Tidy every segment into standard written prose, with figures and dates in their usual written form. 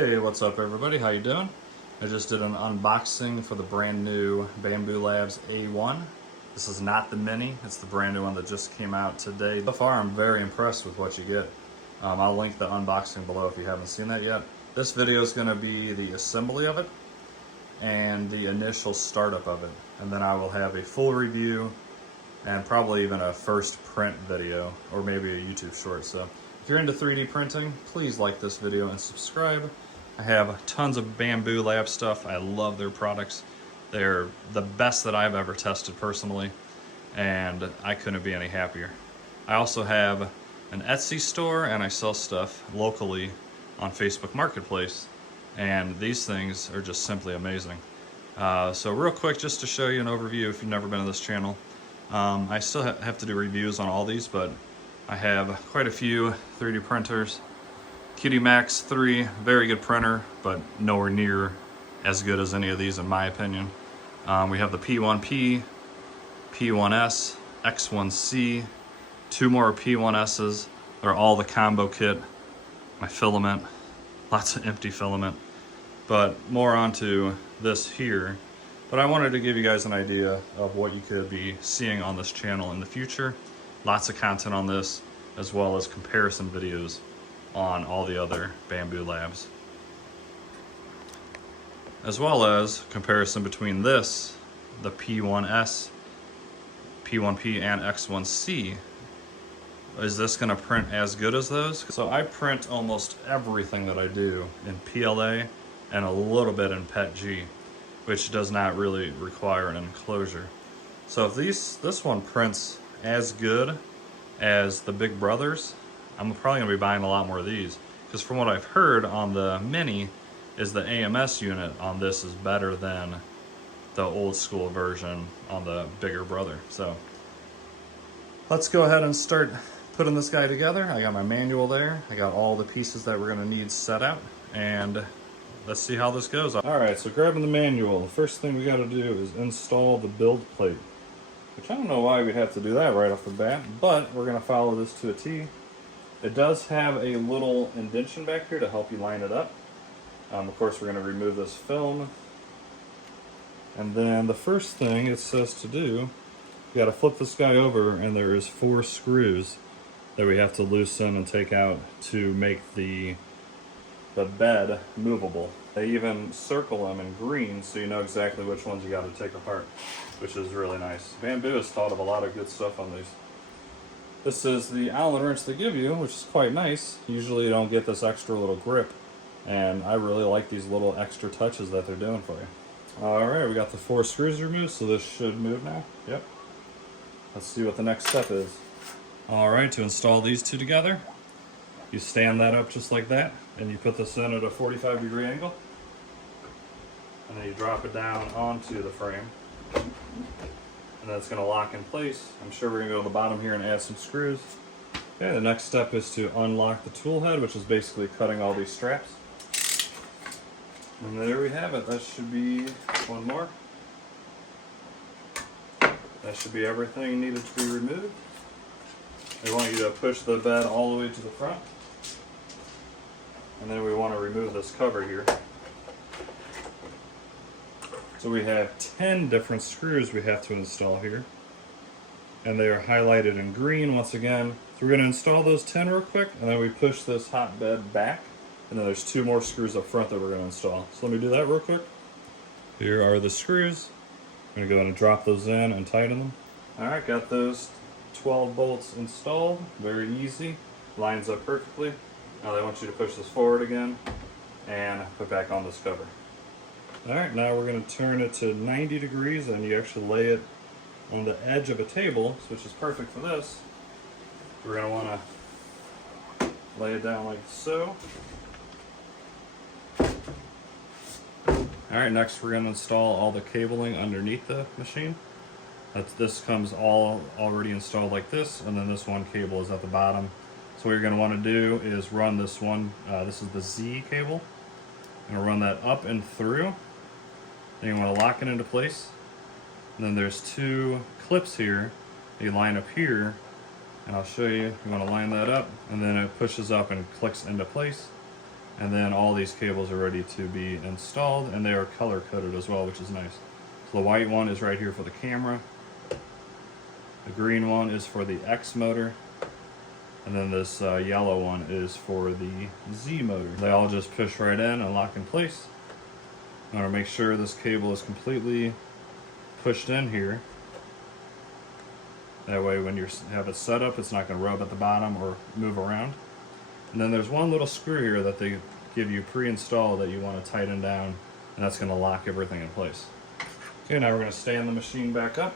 Hey, what's up everybody? How you doing? I just did an unboxing for the brand new Bambu Labs A1. This is not the Mini, it's the brand new one that just came out today. So far I'm very impressed with what you get. I'll link the unboxing below if you haven't seen that yet. This video is going to be the assembly of it and the initial startup of it. And then I will have a full review and probably even a first print video or maybe a YouTube short. So if you're into 3D printing, please like this video and subscribe. I have tons of Bambu Lab stuff. I love their products. They're the best that I've ever tested personally, and I couldn't be any happier. I also have an Etsy store and I sell stuff locally on Facebook Marketplace, and these things are just simply amazing. So real quick, just to show you an overview if you've never been to this channel, I still have to do reviews on all these, but I have quite a few 3D printers. QD Max 3, very good printer, but nowhere near as good as any of these in my opinion. We have the P1P, P1S, X1C, two more P1Ss. They're all the combo kit. My filament, lots of empty filament, but more onto this here. But I wanted to give you guys an idea of what you could be seeing on this channel in the future. Lots of content on this, as well as comparison videos on all the other Bambu Labs. As well as comparison between this, the P1S, P1P, and X1C. Is this gonna print as good as those? So I print almost everything that I do in PLA and a little bit in PETG, which does not really require an enclosure. So if this one prints as good as the big brothers, I'm probably gonna be buying a lot more of these, because from what I've heard on the Mini is the AMS unit on this is better than the old school version on the bigger brother. So let's go ahead and start putting this guy together. I got my manual there. I got all the pieces that we're gonna need set out, and let's see how this goes. All right, so grabbing the manual, the first thing we gotta do is install the build plate, which I don't know why we'd have to do that right off the bat, but we're gonna follow this to a T. It does have a little indentation back here to help you line it up. Of course, we're gonna remove this film. And then the first thing it says to do, you gotta flip this guy over, and there is 4 screws that we have to loosen and take out to make the bed movable. They even circle them in green so you know exactly which ones you gotta take apart, which is really nice. Bambu has thought of a lot of good stuff on these. This is the Allen wrench they give you, which is quite nice. Usually you don't get this extra little grip, and I really like these little extra touches that they're doing for you. Alright, we got the 4 screws removed, so this should move now. Yep. Let's see what the next step is. Alright, to install these two together, you stand that up just like that, and you put this in at a 45-degree angle, and then you drop it down onto the frame, and then it's going to lock in place. I'm sure we're going to go to the bottom here and add some screws. Okay, the next step is to unlock the tool head, which is basically cutting all these straps. And there we have it. That should be one more. That should be everything needed to be removed. They want you to push the bed all the way to the front. And then we want to remove this cover here. So we have 10 different screws we have to install here. And they are highlighted in green once again. So we're going to install those 10 real quick, and then we push this hot bed back. And then there's 2 more screws up front that we're going to install. So let me do that real quick. Here are the screws. I'm going to go ahead and drop those in and tighten them. Alright, got those 12 bolts installed. Very easy. Lines up perfectly. Now they want you to push this forward again and put back on this cover. Alright, now we're going to turn it to 90 degrees, and you actually lay it on the edge of a table, which is perfect for this. We're going to want to lay it down like so. Alright, next we're going to install all the cabling underneath the machine. This comes all already installed like this, and then this one cable is at the bottom. So what you're going to want to do is run this one, this is the Z cable. I'm going to run that up and through. Then you want to lock it into place. And then there's 2 clips here that you line up here, and I'll show you. You want to line that up, and then it pushes up and clicks into place. And then all these cables are ready to be installed, and they are color coded as well, which is nice. So the white one is right here for the camera. The green one is for the X motor. And then this yellow one is for the Z motor. They all just push right in and lock in place. I want to make sure this cable is completely pushed in here. That way when you have it set up, it's not going to rub at the bottom or move around. And then there's one little screw here that they give you pre-installed that you want to tighten down, and that's going to lock everything in place. Okay, now we're going to stand the machine back up.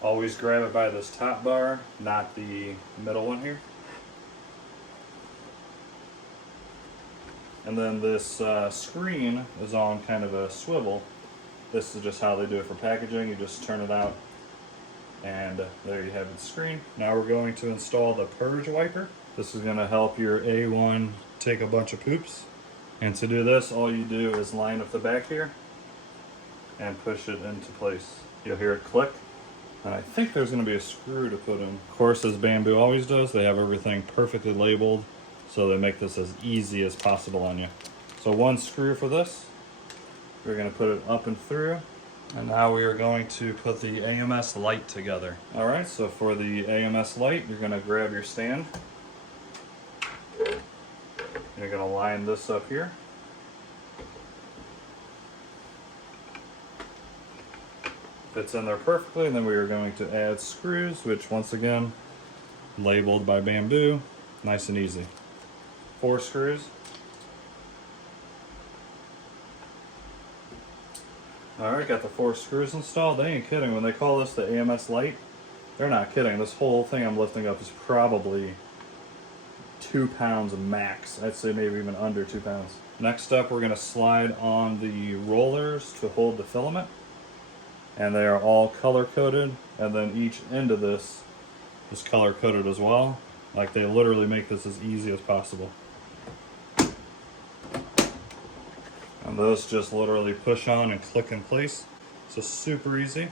Always grab it by this top bar, not the middle one here. And then this screen is on kind of a swivel. This is just how they do it for packaging. You just turn it out, and there you have the screen. Now we're going to install the purge wiper. This is going to help your A1 take a bunch of poops. And to do this, all you do is line up the back here and push it into place. You'll hear it click. And I think there's going to be a screw to put in. Of course, as Bambu always does, they have everything perfectly labeled, so they make this as easy as possible on you. So one screw for this. We're going to put it up and through. And now we are going to put the AMS light together. All right, so for the AMS light, you're going to grab your stand. You're going to line this up here. Fits in there perfectly, and then we are going to add screws, which once again, labeled by Bambu, nice and easy. 4 screws. Alright, got the 4 screws installed. They ain't kidding. When they call this the AMS light, they're not kidding. This whole thing I'm lifting up is probably 2 pounds max. I'd say maybe even under 2 pounds. Next up, we're going to slide on the rollers to hold the filament. And they are all color coded, and then each end of this is color coded as well. Like, they literally make this as easy as possible. And those just literally push on and click in place. So super easy.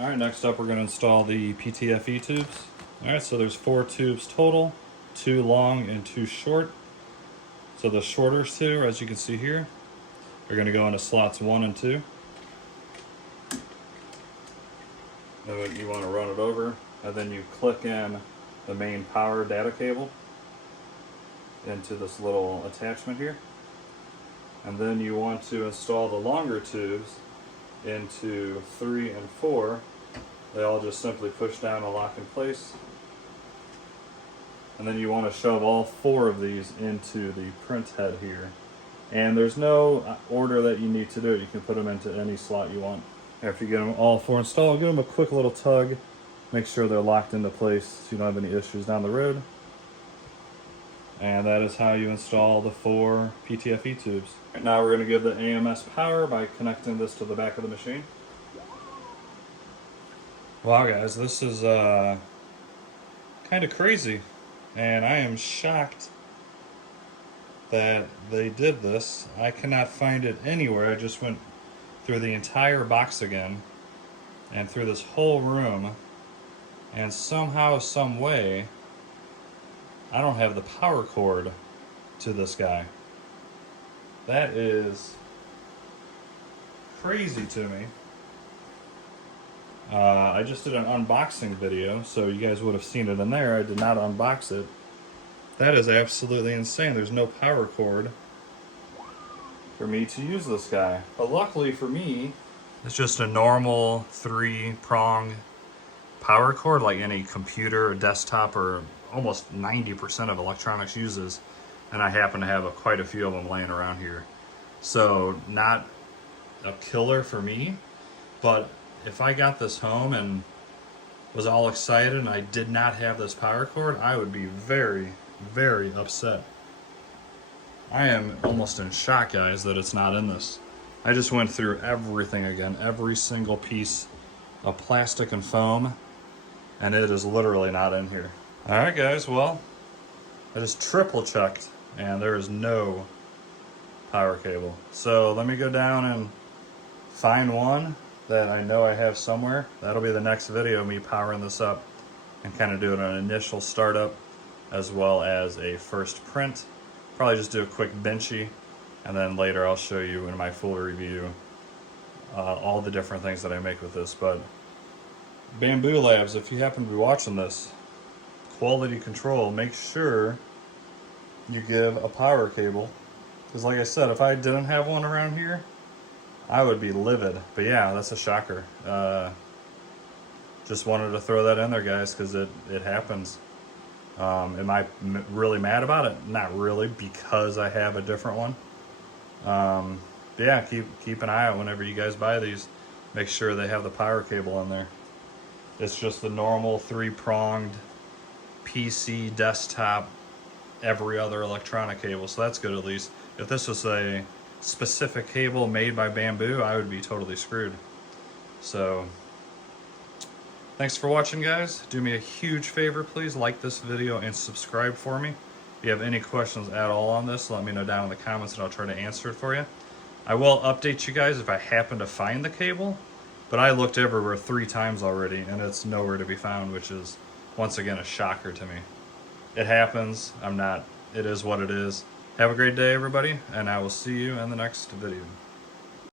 Alright, next up we're going to install the PTFE tubes. Alright, so there's 4 tubes total, 2 long and 2 short. So the shorter 2, as you can see here, are going to go into slots 1 and 2. And then you want to run it over, and then you click in the main power data cable into this little attachment here. And then you want to install the longer tubes into 3 and 4. They all just simply push down and lock in place. And then you want to shove all 4 of these into the print head here. And there's no order that you need to do it. You can put them into any slot you want. After you get them all 4 installed, give them a quick little tug. Make sure they're locked into place so you don't have any issues down the road. And that is how you install the 4 PTFE tubes. Right, now we're going to give the AMS power by connecting this to the back of the machine. Wow guys, this is kind of crazy. And I am shocked that they did this. I cannot find it anywhere. I just went through the entire box again and through this whole room, and somehow, some way, I don't have the power cord to this guy. That is crazy to me. I just did an unboxing video, so you guys would have seen it in there. I did not unbox it. That is absolutely insane. There's no power cord for me to use this guy. But luckily for me, it's just a normal 3-prong power cord like any computer or desktop or almost 90% of electronics uses. And I happen to have quite a few of them laying around here. So not a killer for me, but if I got this home and was all excited and I did not have this power cord, I would be very, very upset. I am almost in shock, guys, that it's not in this. I just went through everything again, every single piece of plastic and foam, and it is literally not in here. All right, guys, well, I just triple checked, and there is no power cable. So let me go down and find one that I know I have somewhere. That'll be the next video, me powering this up and kind of doing an initial startup as well as a first print Probably just do a quick benchy, and then later I'll show you in my full review all the different things that I make with this. But Bambu Labs, if you happen to be watching this, quality control, make sure you give a power cable. Because like I said, if I didn't have one around here, I would be livid. But yeah, that's a shocker. Just wanted to throw that in there, guys, because it happens. Am I really mad about it? Not really, because I have a different one. But yeah, keep an eye out whenever you guys buy these. Make sure they have the power cable in there. It's just the normal 3-pronged PC, desktop, every other electronic cable, so that's good at least. If this was a specific cable made by Bambu, I would be totally screwed. So, thanks for watching, guys. Do me a huge favor, please. Like this video and subscribe for me. If you have any questions at all on this, let me know down in the comments and I'll try to answer it for you. I will update you guys if I happen to find the cable, but I looked everywhere 3 times already and it's nowhere to be found, which is, once again, a shocker to me. It happens. It is what it is. Have a great day, everybody, and I will see you in the next video.